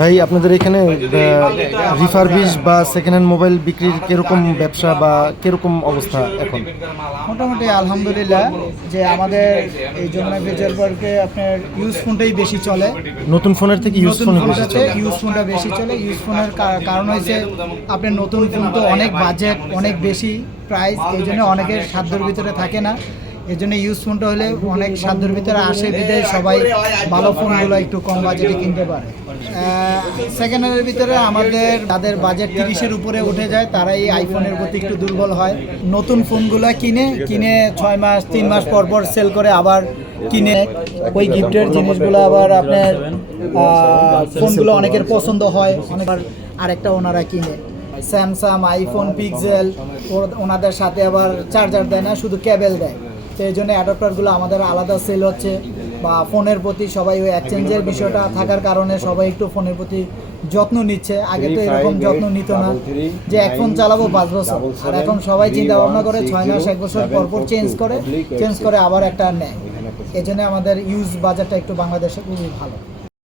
ভাই আপনাদের এখানে রিফারবিশ বা সেকেন্ড হ্যান্ড মোবাইল বিক্রির কিরকম ব্যবসা বা কিরকম অবস্থা এখন? মোটামুটি আলহামদুলিল্লাহ, যে আমাদের এই যমুনা ব্রিজের পার্কে আপনার ইউজ ফোনটাই বেশি চলে। নতুন ফোনের থেকে ইউজ ফোন বেশি চলে। ইউজ ফোনটা বেশি চলে। ইউজ ফোনের কারণ হয়েছে আপনার নতুন ফোন তো অনেক বাজেট, অনেক বেশি প্রাইস, এই জন্য অনেকের সাধ্যের ভিতরে থাকে না। এই জন্য ইউজ ফোনটা হলে অনেক সাধ্যের ভিতরে আসে, বিদায় সবাই ভালো ফোনগুলো একটু কম বাজেটে কিনতে পারে। সেকেন্ড হ্যান্ডের ভিতরে আমাদের যাদের বাজেট 30-এর উপরে উঠে যায় তারাই আইফোনের প্রতি একটু দুর্বল হয়। নতুন ফোনগুলো কিনে 6 মাস 3 মাস পর পর সেল করে আবার কিনে ওই গিফটের জিনিসগুলো আবার আপনার ফোনগুলো অনেকের পছন্দ হয়, অনেকবার আরেকটা ওনারা কিনে। স্যামসাং, আইফোন, পিক্সেল ওনাদের সাথে আবার চার্জার দেয় না, শুধু কেবল দেয়। তো এই জন্য অ্যাডাপ্টারগুলো আমাদের আলাদা সেল হচ্ছে, বা ফোনের প্রতি সবাই ওই এক্সচেঞ্জের বিষয়টা থাকার কারণে সবাই একটু ফোনের প্রতি যত্ন নিচ্ছে। আগে তো এরকম যত্ন নিত না, যে এক ফোন চালাবো 5 বছর, আর এখন সবাই চিন্তা ভাবনা করে 6 মাস 1 বছর পর পর চেঞ্জ করে আবার একটা নেয়। এই জন্য আমাদের ইউজ বাজারটা একটু বাংলাদেশে খুবই ভালো।